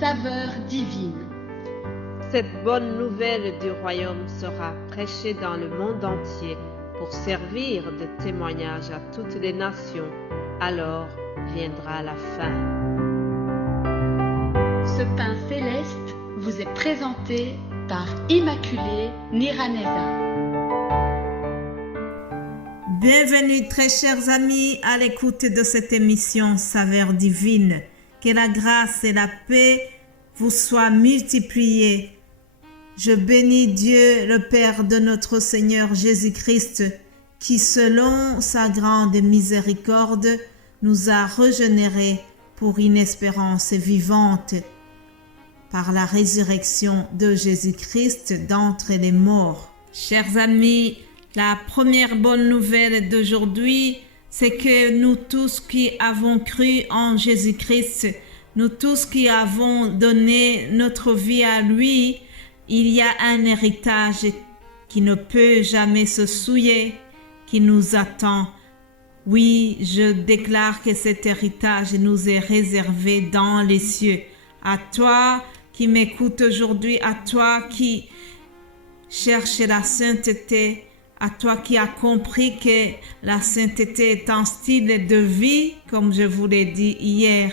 saveur divine. Cette bonne nouvelle du royaume sera prêchée dans le monde entier pour servir de témoignage à toutes les nations. Alors viendra la fin. Ce pain céleste vous est présenté par Immaculée Niraneza. Bienvenue très chers amis à l'écoute de cette émission Saveur divine. Que la grâce et la paix vous soient multipliées. Je bénis Dieu, le Père de notre Seigneur Jésus-Christ, qui selon sa grande miséricorde nous a régénérés pour une espérance vivante par la résurrection de Jésus-Christ d'entre les morts. Chers amis, la première bonne nouvelle d'aujourd'hui, c'est que nous tous qui avons cru en Jésus-Christ, nous tous qui avons donné notre vie à lui, il y a un héritage qui ne peut jamais se souiller, qui nous attend. Oui, je déclare que cet héritage nous est réservé dans les cieux. À toi qui m'écoutes aujourd'hui, à toi qui cherches la sainteté, à toi qui as compris que la sainteté est un style de vie, comme je vous l'ai dit hier,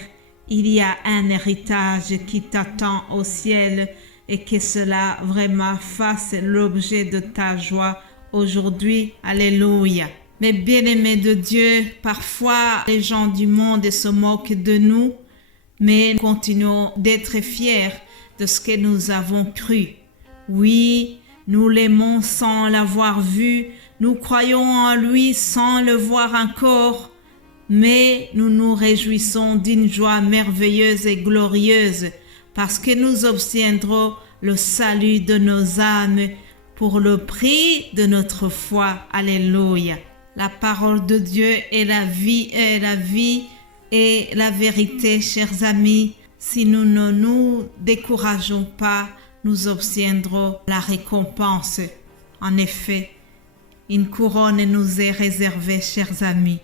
il y a un héritage qui t'attend au ciel et que cela vraiment fasse l'objet de ta joie aujourd'hui. Alléluia. Mais bien-aimés de Dieu, parfois les gens du monde se moquent de nous, mais nous continuons d'être fiers de ce que nous avons cru. Oui, nous l'aimons sans l'avoir vu, nous croyons en lui sans le voir encore, mais nous nous réjouissons d'une joie merveilleuse et glorieuse parce que nous obtiendrons le salut de nos âmes pour le prix de notre foi. Alléluia. La parole de Dieu est la vie et la vérité, chers amis. Si nous ne nous décourageons pas, nous obtiendrons la récompense. En effet, une couronne nous est réservée, chers amis.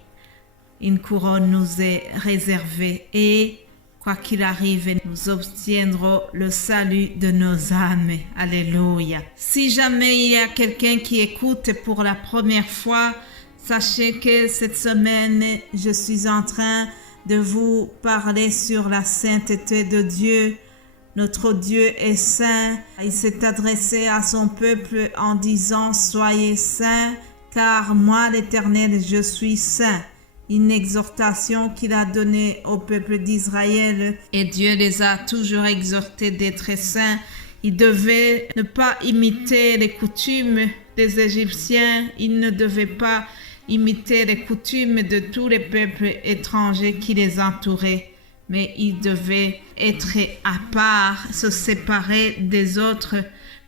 Une couronne nous est réservée et, quoi qu'il arrive, nous obtiendrons le salut de nos âmes. Alléluia. Si jamais il y a quelqu'un qui écoute pour la première fois, sachez que cette semaine, je suis en train de vous parler sur la sainteté de Dieu. Notre Dieu est saint. Il s'est adressé à son peuple en disant « Soyez saints, car moi l'Éternel, je suis saint ». Une exhortation qu'il a donnée au peuple d'Israël. Et Dieu les a toujours exhortés d'être saints. Ils devaient ne pas imiter les coutumes des Égyptiens. Ils ne devaient pas imiter les coutumes de tous les peuples étrangers qui les entouraient. Mais ils devaient être à part, se séparer des autres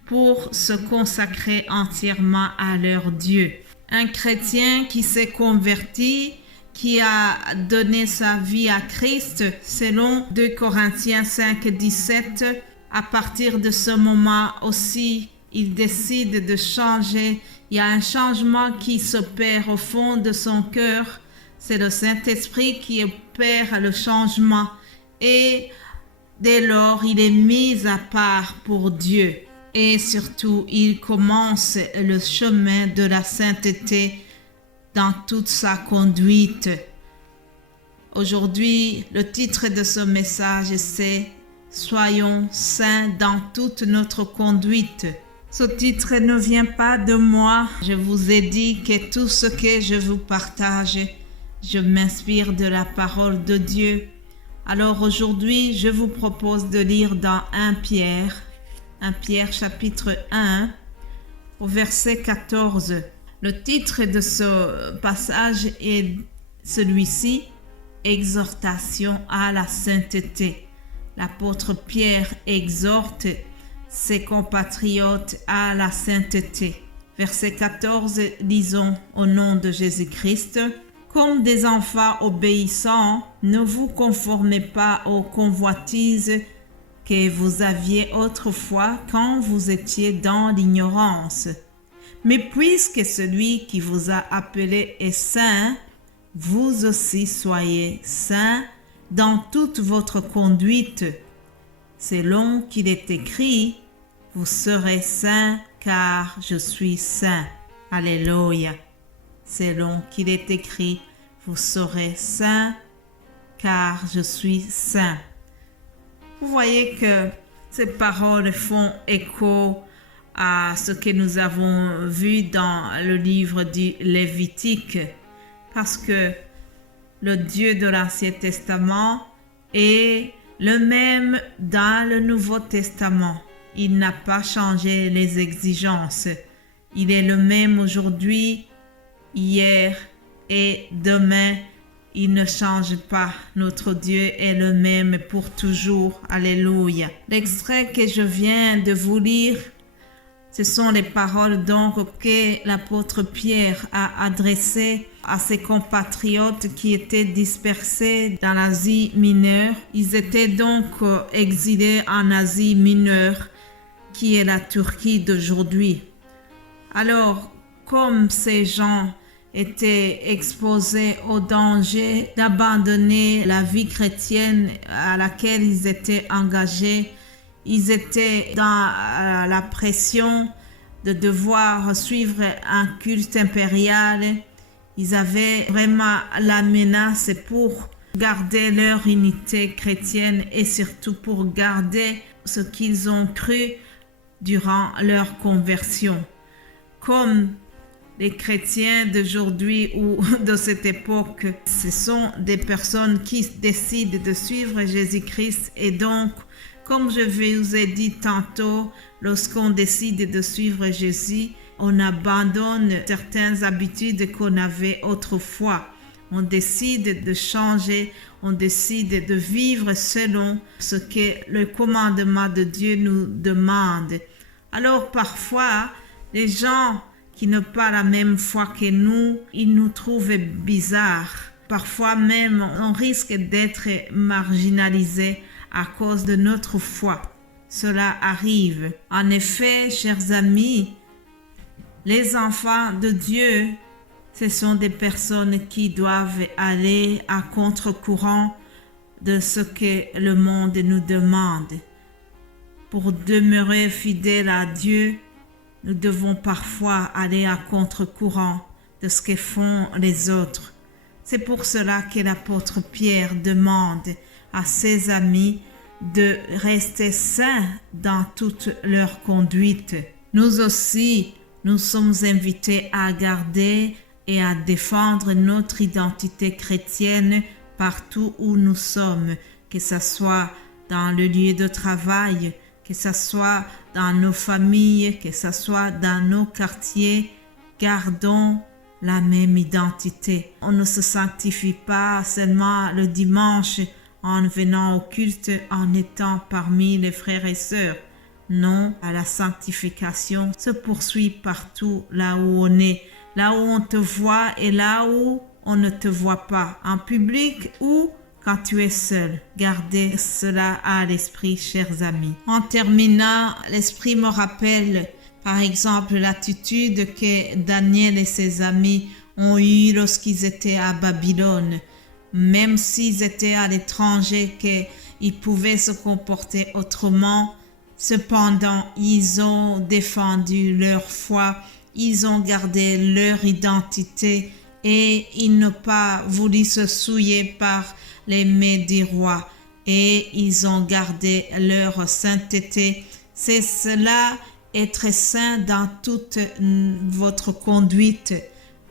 pour se consacrer entièrement à leur Dieu. Un chrétien qui s'est converti, qui a donné sa vie à Christ, selon 2 Corinthiens 5, 17, à partir de ce moment aussi, il décide de changer. Il y a un changement qui s'opère au fond de son cœur. C'est le Saint-Esprit qui opère le changement. Et dès lors, il est mis à part pour Dieu. Et surtout, il commence le chemin de la sainteté dans toute sa conduite. Aujourd'hui, le titre de ce message, c'est « Soyons saints dans toute notre conduite ». Ce titre ne vient pas de moi. Je vous ai dit que tout ce que je vous partage, je m'inspire de la parole de Dieu. Alors aujourd'hui, je vous propose de lire dans 1 Pierre chapitre 1, au verset 14. Le titre de ce passage est celui-ci, Exhortation à la sainteté. L'apôtre Pierre exhorte ses compatriotes à la sainteté. Verset 14, lisons au nom de Jésus-Christ. Comme des enfants obéissants, ne vous conformez pas aux convoitises que vous aviez autrefois quand vous étiez dans l'ignorance. Mais puisque celui qui vous a appelé est saint, vous aussi soyez saints dans toute votre conduite. selon qu'il est écrit, vous serez saints car je suis saint. Alléluia. Selon qu'il est écrit, vous serez saints car je suis saint. Vous voyez que ces paroles font écho à ce que nous avons vu dans le livre du Lévitique, parce que le Dieu de l'Ancien Testament est le même dans le Nouveau Testament. Il n'a pas changé les exigences. Il est le même aujourd'hui, hier et demain. Il ne change pas. Notre Dieu est le même pour toujours. Alléluia. L'extrait que je viens de vous lire, ce sont les paroles donc que l'apôtre Pierre a adressées à ses compatriotes qui étaient dispersés dans l'Asie mineure. Ils étaient donc exilés en Asie mineure, qui est la Turquie d'aujourd'hui. Alors, comme ces gens étaient exposés au danger d'abandonner la vie chrétienne à laquelle ils étaient engagés, ils étaient dans la pression de devoir suivre un culte impérial. Ils avaient vraiment la menace pour garder leur unité chrétienne et surtout pour garder ce qu'ils ont cru durant leur conversion. Comme les chrétiens d'aujourd'hui ou de cette époque, ce sont des personnes qui décident de suivre Jésus-Christ et donc, comme je vous ai dit tantôt, lorsqu'on décide de suivre Jésus, on abandonne certaines habitudes qu'on avait autrefois. On décide de changer, on décide de vivre selon ce que le commandement de Dieu nous demande. Alors parfois, les gens qui n'ont pas la même foi que nous, ils nous trouvent bizarres. Parfois même, on risque d'être marginalisés à cause de notre foi. Cela arrive. En effet, chers amis, les enfants de Dieu, ce sont des personnes qui doivent aller à contre-courant de ce que le monde nous demande. Pour demeurer fidèles à Dieu, nous devons parfois aller à contre-courant de ce que font les autres. C'est pour cela que l'apôtre Pierre demande à ses amis de rester saints dans toute leur conduite. Nous aussi, nous sommes invités à garder et à défendre notre identité chrétienne partout où nous sommes, que ce soit dans le lieu de travail, que ce soit dans nos familles, que ce soit dans nos quartiers. Gardons la même identité. On ne se sanctifie pas seulement le dimanche en venant au culte, en étant parmi les frères et sœurs. Non, la sanctification se poursuit partout là où on est, là où on te voit et là où on ne te voit pas, en public ou quand tu es seul. Gardez cela à l'esprit, chers amis. En terminant, l'esprit me rappelle par exemple l'attitude que Daniel et ses amis ont eue lorsqu'ils étaient à Babylone. Même s'ils étaient à l'étranger, qu'ils pouvaient se comporter autrement, cependant, ils ont défendu leur foi, ils ont gardé leur identité et ils n'ont pas voulu se souiller par les mains du roi et ils ont gardé leur sainteté. C'est cela, être saint dans toute votre conduite.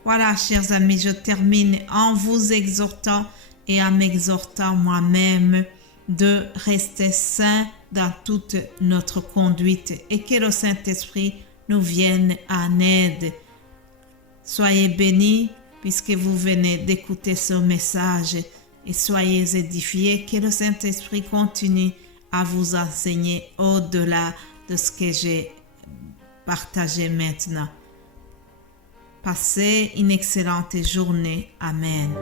Voilà, chers amis, je termine en vous exhortant et en m'exhortant moi-même de rester saints dans toute notre conduite et que le Saint-Esprit nous vienne en aide. Soyez bénis puisque vous venez d'écouter ce message et soyez édifiés, que le Saint-Esprit continue à vous enseigner au-delà de ce que j'ai partagé maintenant. Passez une excellente journée. Amen.